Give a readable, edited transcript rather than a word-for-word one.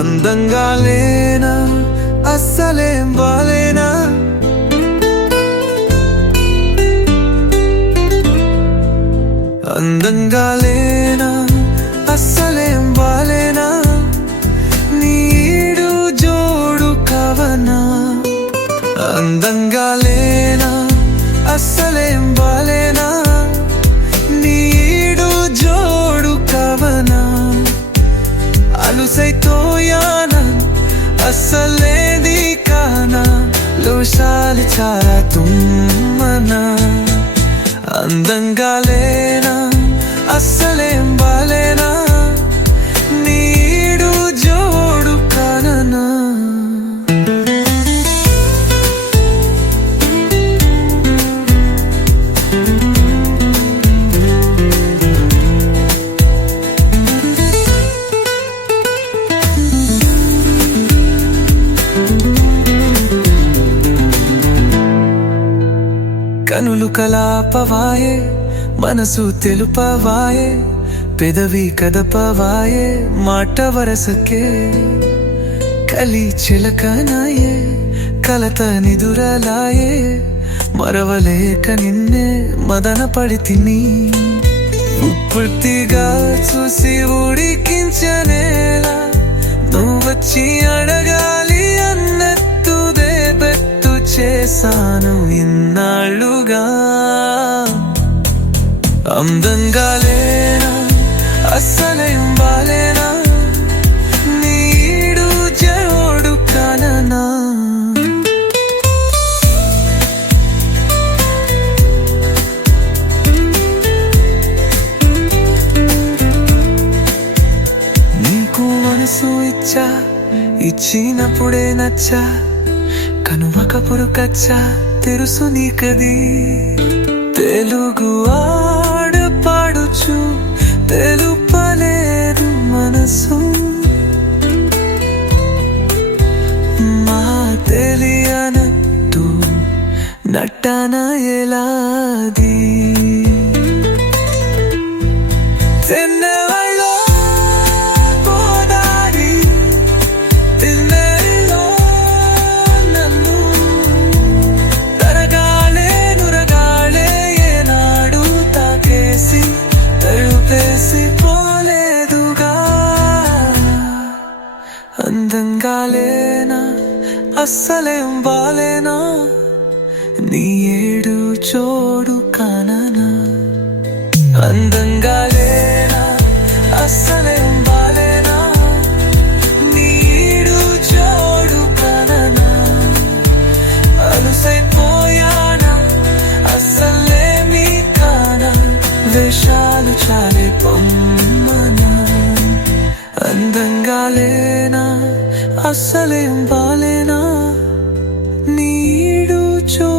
అందంగా లేనా అస్సలేం బాలేనా అందంగా లేనా అస్సలేం బాలేనా నీడు జోడు కవనా అందంగా లేనా అస్సలేం బాలేనా నీడు జోడు కవనా అలుసైతోయానా అస్సలేది కానా లోషాలి చాలా తుమ్మనా అందంగా లేనా అస్సలేం బాలేనా నీడు జోడు కానా కనులు కలాపవాయే మనసు తెలుపవాయే పెదవి కదపవాయే మాట వరసకే కలి చిలకనాయే కలత నిదురలాయే మరవలేక నిన్నే మదన పడితిని పూర్తిగా చూసి ఉడికించనేలా నువ్వొచ్చి అడగాలి అన్నట్టుదే బెట్టు చేశాను ఇన్నాళ్ళుగా అందంగా లేనా అస్సలేం బాలేనా నీడు జోడు కానా నీకు మనసు ఇచ్చా ఇచ్చినప్పుడే నచ్చా కనుమక పురుకచ్చా తెలుసు నీకది తెలుగు ఆడపాడుచు తెలుపలేదు మనసు మా తెలియనట్టు నటన ఎలాది తెన్నెవళ్ళో గోదారి తిన్నెల్లో నన్ను తరగాలే నురగాలే ఏనాడు తాకేసి తలుపేసి పోలేదుగా అందంగా లేనా అస్సలేం బాలేనా నీ ఏడు చోడు కానా అందంగా లేనా అస్సలేం బాలేనా నీడు చోడు కానా అలుసైపోయానా అస్సలేమీ కానా వేషాలు చాలే పొమ్మనా అందంగా లేనా అస్సలేం బాలేనా నీడు చో